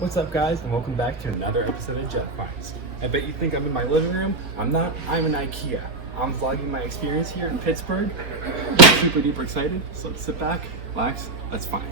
What's up, guys, and welcome back to another episode of Jet Finds. I bet you think I'm in my living room. I'm not. I'm in Ikea. I'm vlogging my experience here in Pittsburgh. I'm super duper excited, so let's sit back, relax, let's find.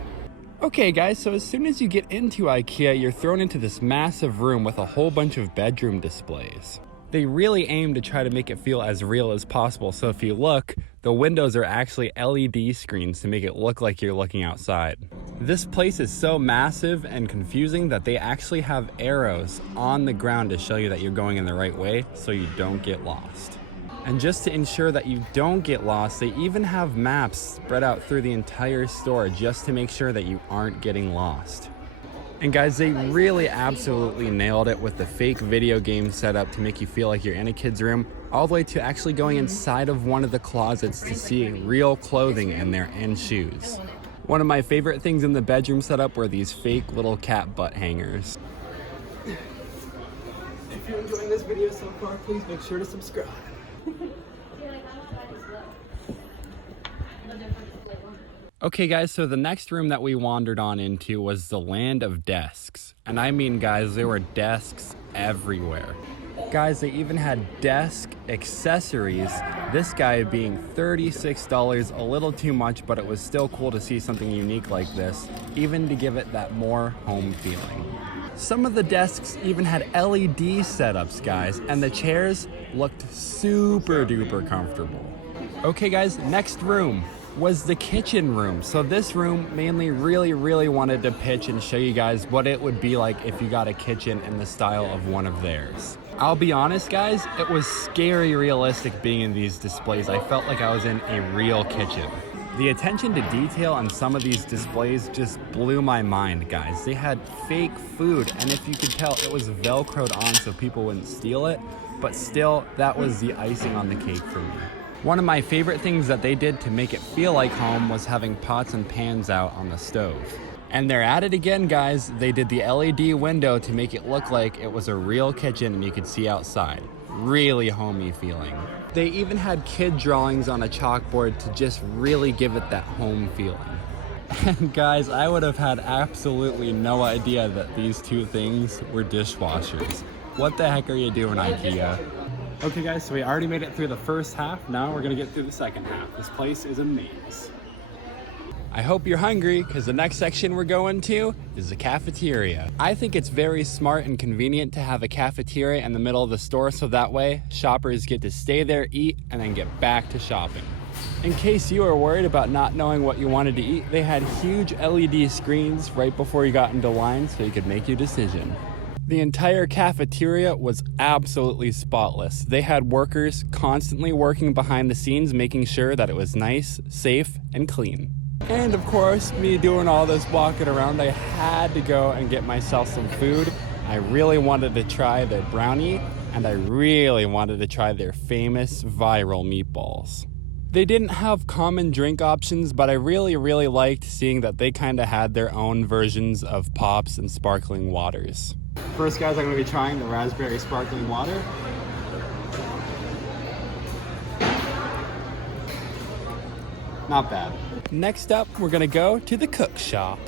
Okay guys, so as soon as you get into Ikea, you're thrown into this massive room with a whole bunch of bedroom displays. They really aim to try to make it feel as real as possible, so if you look, the windows are actually LED screens to make it look like you're looking outside. This place is so massive and confusing that they actually have arrows on the ground to show you that you're going in the right way so you don't get lost. And just to ensure that you don't get lost, they even have maps spread out through the entire store just to make sure that you aren't getting lost. And guys, they really absolutely nailed it with the fake video game setup to make you feel like you're in a kid's room, all the way to actually going inside of one of the closets to see real clothing in there and shoes. One of my favorite things in the bedroom setup were these fake little cat butt hangers. If you're enjoying this video so far, please make sure to subscribe. Okay guys, so the next room that we wandered on into was the land of desks. And I mean guys, there were desks everywhere. Guys, they even had desk accessories. This guy being $36, a little too much, but it was still cool to see something unique like this, even to give it that more home feeling. Some of the desks even had LED setups, guys, and the chairs looked super duper comfortable. Okay guys, next room was the kitchen room. So this room mainly really wanted to pitch and show you guys what it would be like if you got a kitchen in the style of one of theirs. I'll be honest guys, it was scary realistic being in these displays. I felt like I was in a real kitchen. The attention to detail on some of these displays just blew my mind, guys. They had fake food, and if you could tell, it was Velcroed on so people wouldn't steal it, but still, that was the icing on the cake for me. One of my favorite things that they did to make it feel like home was having pots and pans out on the stove. And they're at it again, guys. They did the LED window to make it look like it was a real kitchen and you could see outside. Really homey feeling. They even had kid drawings on a chalkboard to just really give it that home feeling. And guys, I would have had absolutely no idea that these two things were dishwashers. What the heck are you doing, Ikea? Okay guys, so we already made it through the first half. Now we're gonna get through the second half. This place is a maze. I hope you're hungry, because the next section we're going to is the cafeteria. I think it's very smart and convenient to have a cafeteria in the middle of the store, so that way shoppers get to stay there, eat, and then get back to shopping. In case you were worried about not knowing what you wanted to eat, they had huge LED screens right before you got into line so you could make your decision. The entire cafeteria was absolutely spotless. They had workers constantly working behind the scenes, making sure that it was nice, safe, and clean. And of course, me doing all this walking around, I had to go and get myself some food. I really wanted to try their brownie, and I really wanted to try their famous viral meatballs. They didn't have common drink options, but I really liked seeing that they kind of had their own versions of pops and sparkling waters. First, guys, I'm going to be trying the raspberry sparkling water. Not bad. Next up, we're gonna go to the cook shop.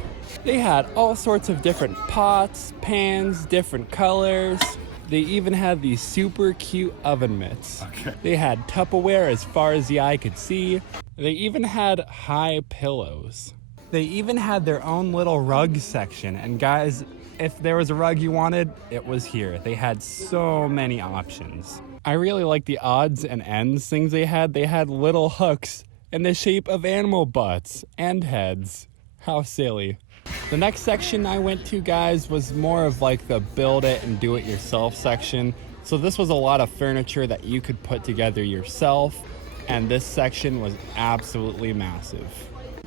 They had all sorts of different pots, pans, different colors. They even had these super cute oven mitts. Okay. They had Tupperware as far as the eye could see. They even had high pillows. They even had their own little rug section. And guys, if there was a rug you wanted, it was here. They had so many options. I really like the odds and ends things they had. They had little hooks in the shape of animal butts and heads. How silly. The next section I went to, guys, was more of like the build it and do it yourself section. So this was a lot of furniture that you could put together yourself, and this section was absolutely massive.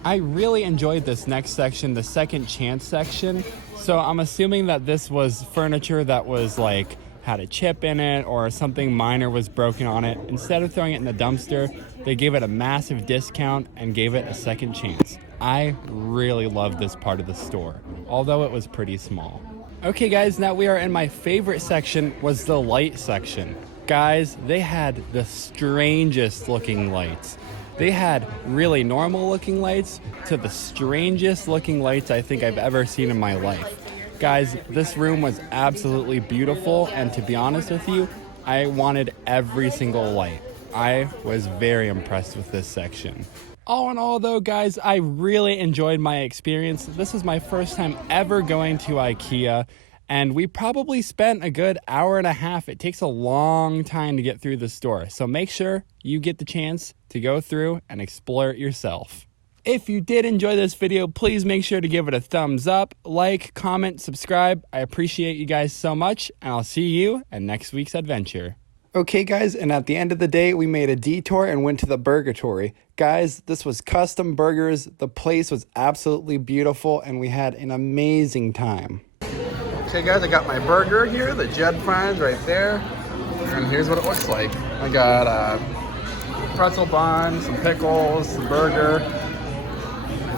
I really enjoyed this next section, the second chance section. So I'm assuming that this was furniture that was like had a chip in it or something minor was broken on it. Instead of throwing it in the dumpster, they gave it a massive discount and gave it a second chance. I really loved this part of the store, although it was pretty small. Okay guys, now we are in my favorite section, was the light section. Guys, they had the strangest looking lights. They had really normal looking lights to the strangest looking lights I think I've ever seen in my life. Guys, this room was absolutely beautiful, and to be honest with you, I wanted every single light. I was very impressed with this section. All in all though, guys, I really enjoyed my experience. This was my first time ever going to Ikea, and we probably spent a good hour and a half. It takes a long time to get through the store, so make sure you get the chance to go through and explore it yourself. If you did enjoy this video, please make sure to give it a thumbs up, like, comment, subscribe. I appreciate you guys so much, and I'll see you at next week's adventure. Okay guys, and at the end of the day, we made a detour and went to the Burgatory. Guys, this was custom burgers. The place was absolutely beautiful, and we had an amazing time. Okay guys, I got my burger here, the Jed fries right there, and here's what it looks like. I got a pretzel bun, some pickles, some burger,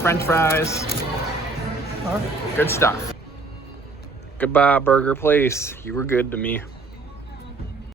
French fries. Good stuff. Goodbye, burger place. You were good to me.